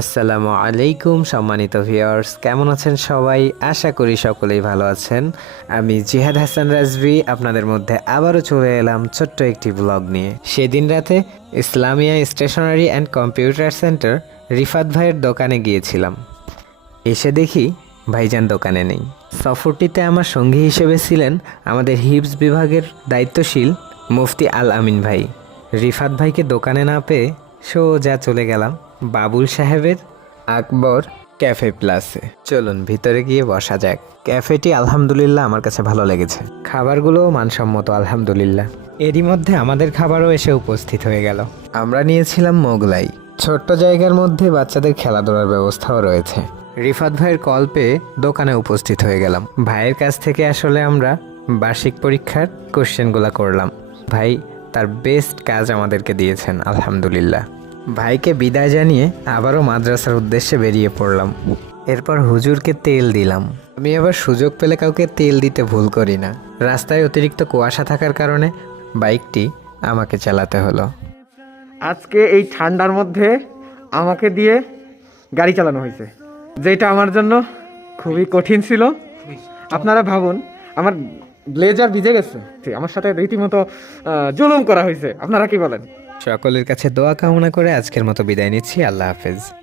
আসসালামু আলাইকুম সম্মানিত ভিউয়ার্স, কেমন আছেন সবাই? আশা করি সকলেই ভালো আছেন। আমি জিহাদ হাসান রাজভী আপনাদের মধ্যে আবারও চলে এলাম ছোট্ট একটি ব্লগ নিয়ে। সেদিন রাতে Islamia stationery and computer centre Rifat ভাইয়ের দোকানে গিয়েছিলাম। এসে দেখি ভাইজান দোকানে নেই। সফরটিতে আমার সঙ্গী হিসেবে ছিলেন আমাদের হিপস বিভাগের দায়িত্বশীল মুফতি আল আমিন ভাই। রিফাত ভাইকে দোকানে না পেয়ে সোজা চলে গেলাম বাবুল সাহেবের আকবর ক্যাফে প্লাসে। চলুন ভিতরে গিয়ে বসা যাক। ক্যাফেটি আলহামদুলিল্লাহ আমার কাছে ভালো লেগেছে, খাবারগুলোও মানসম্মত আলহামদুলিল্লাহ। এরই মধ্যে আমাদের খাবারও এসে উপস্থিত হয়ে গেল। আমরা নিয়েছিলাম মোগলাই। ছোট্ট জায়গার মধ্যে বাচ্চাদের খেলাধুলার ব্যবস্থাও রয়েছে। রিফাত ভাইয়ের কল পেয়ে দোকানে উপস্থিত হয়ে গেলাম। ভাইয়ের কাছ থেকে আসলে আমরা বার্ষিক পরীক্ষার কোশ্চেনগুলো করলাম। ভাই তার বেস্ট কাজ আমাদেরকে দিয়েছেন আলহামদুলিল্লাহ। ভাইকে বিদায় জানিয়ে আবারও মাদ্রাসার উদ্দেশ্যে বেরিয়ে পড়লাম। এরপর হুজুরকে তেল দিলাম। আমি আবার সুযোগ পেলে কাউকে তেল দিতে ভুল করি না। রাস্তায় অতিরিক্ত কুয়াশা থাকার কারণে বাইকটি আমাকে চালাতে হলো। আজকে এই ঠান্ডার মধ্যে আমাকে দিয়ে গাড়ি চালানো হয়েছে, যেটা আমার জন্য খুবই কঠিন ছিল। আপনারা ভাবুন, আমার ব্লেজার ভিজে গেছে, আমার সাথে রীতিমতো জুলুম করা হয়েছে। আপনারা কি বলেন? সকলের কাছে দোয়া কামনা করে আজকের মতো বিদায় নিচ্ছি। আল্লাহ হাফেজ।